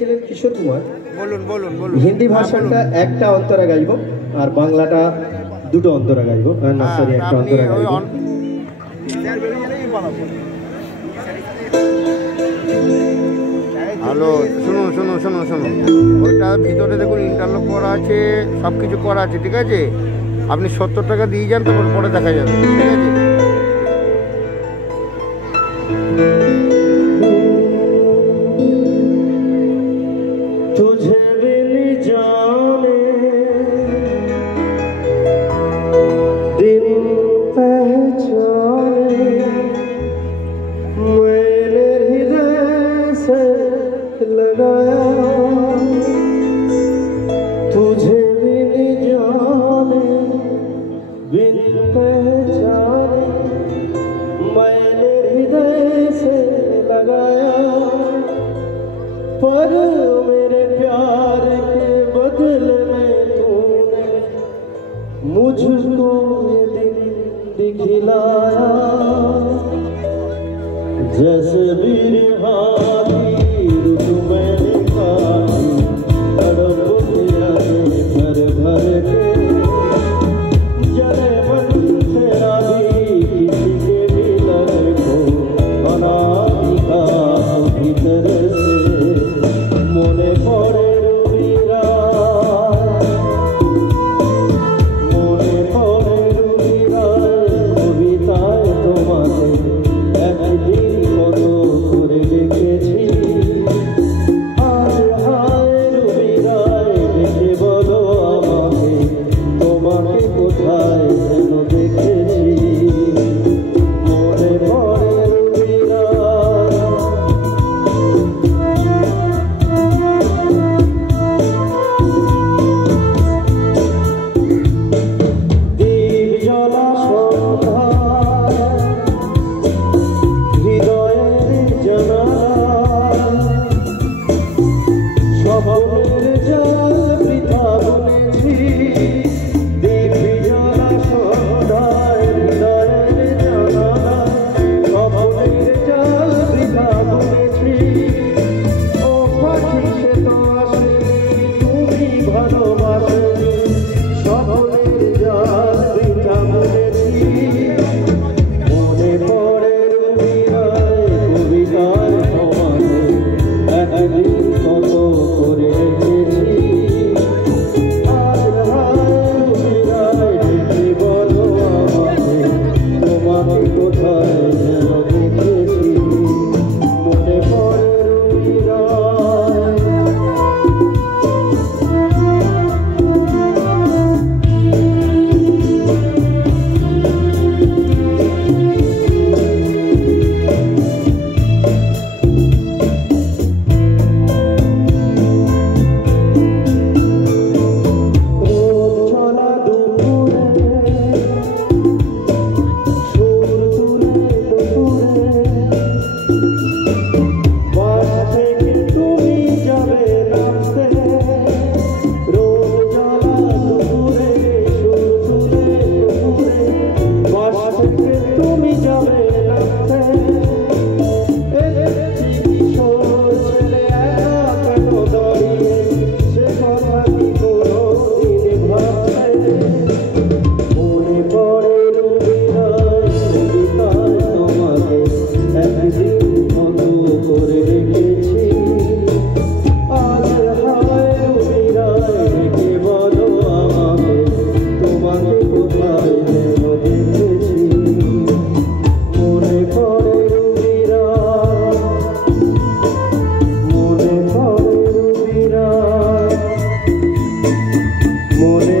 কিশোর কুমার বলুন বলুন বলুন হিন্দি ভাষাটা একটা অন্তরা গাইব আর বাংলাটা দুটো অন্তরা গাইব না সরি একটা অন্তরা গাইব। হ্যালো শুনুন শুনুন শুনুন শুনুন ওইটা ভিতরে দেখুন ইন্টারলক করা আছে, সব কিছু করা আছে, ঠিক আছে? আপনি 70 টাকা দিয়ে যান, তারপর পরে দেখা যাবে, ঠিক আছে? तुझे बिन जाने दिन पहचाने मैंने हृदय से लगाया तुझे बिन जाने बिन पहचाने मैंने हृदय से लगाया पर मेरे प्यार के बदले में तूने मुझको ये दिन दिखलाया जैसे बिरहानी रुत मैंने काटी तड़प गया घर घर के जले मन तेरा भी किसी के भी लगे को अनादि का भीतर से মনে পড়ে রবিরা মনে পড়ে রবিরা কবিতায় তোমাকে একদিন কত করে দেখেছি আর হায় রবিরা দেখে বলো আমাকে তোমাকে কোথায় যেন দেখেছি মনে পড়ে রবিরা মনে